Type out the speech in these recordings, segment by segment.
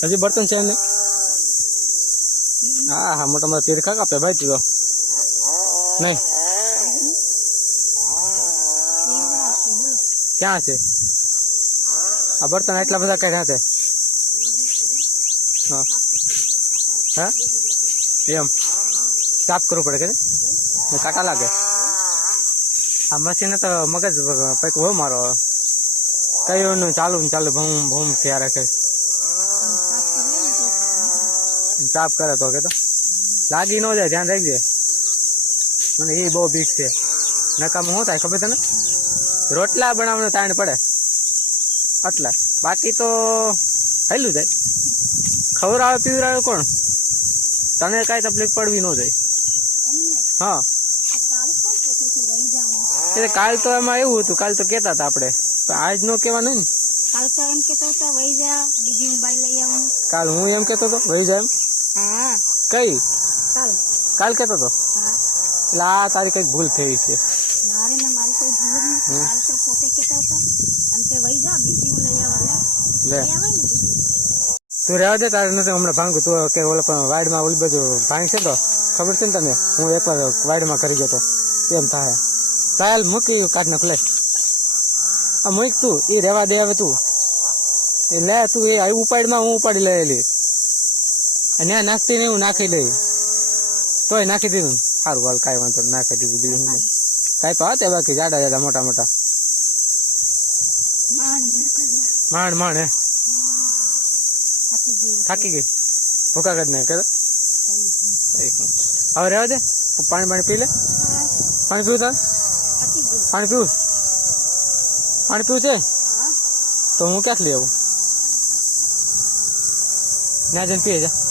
હજી બર્તન છે ને હા હા મોટા મોટા તીરખા કાપે ભાઈ તું તો નહીં ક્યાં છે આ બર્તન એટલા બધા કઈ રાતે હા હા એમ સાફ કરવું પડે કે ને? ને કાંટા લાગે આ મશીને તો મગજ પૈક હોય મારો કયું નું ચાલુ ને ચાલુ ભૂમ ભૂમ થયા રાખે સાફ કરે તો કે તો. લાગી ન જાય ધ્યાન રાખજે. મને એ બહુ બીક છે. નકામ શું થાય ખબર તને? રોટલા બનાવવાનું તાણ પડે. આટલા બાકી તો હેલું જાય. ખવડાવે પીવડાવે કોણ? તને કાંઈ તકલીફ પડવી ન જાય. હા. એટલે કાલ તો એમાં એવું હતું કાલ તો કેતા હતા આપણે. પણ આજ નો કહેવાનું ને. કાલ તો એમ કેતો હતો વહી જા બીજી મોબાઈલ લઈ આવું. કાલ હું એમ કેતો હતો વહી જાય એમ. હા. કઈ? કાલ. કાલ કેતો હતો એટલે આ તારી કંઈક ભૂલ થઈ છે. મારે ને મારી કોઈ ભૂલ જ કાલ તો પોતે કેતા હતા. અને તે વહી જા બીજી લઈ આવવા લે. તું રહેવા દે તારે નથી હમણાં ભાંગ તું કે ઓલો પણ વાડમાં ઓલી બધું ભાંગ છે તો? ખબર છે ને તને? હું એકવાર વાડમાં કરી ગયો તો. એમ થાય. કાલ મૂકી કાઢ નાખ લે આ મૂક તું. એ રહેવા દે હવે તું. એ લે તું એ ઉપાડમાં હું ઉપાડી લેલી અને આ નાખતી નહીં હું નાખી લઈ તોય નાખી દીધું સારું હાલ કાંઈ વાંધો નહીં, નાખી દીધું બીજું શું નહીં. કાંઈ તો હતા બાકી જાડા જાડા મોટા મોટા માંડ માંડ કરના માંડ માંડ હે થાકી ગયું થાકી ગઈ ભૂકા કરી નાખ કર હવે રહેવા દે પાણી પાણી પી લે પાણી પીવું તાર થાકી ગયું પાણી પીવું પાણી પીવું છે હા તો હું ક્યાંથી લઈ આવું ના જઈને પીએ જા આ હમણાં કપ્પા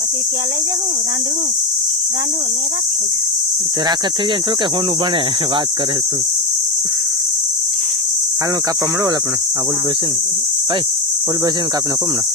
પછી ત્યાં લઈ જાઉં રાંધવું રાંધવું ને રાખ થઈ જાય તો રાખ થઈ જાય શું કે હોનું બને વાત કરે તું. હાલ હું કાપવા મળો ઓલા પણ? આ બોલ બેસીને. ભાઈ બોલ બેસીને કાપી નાખો હમણાં.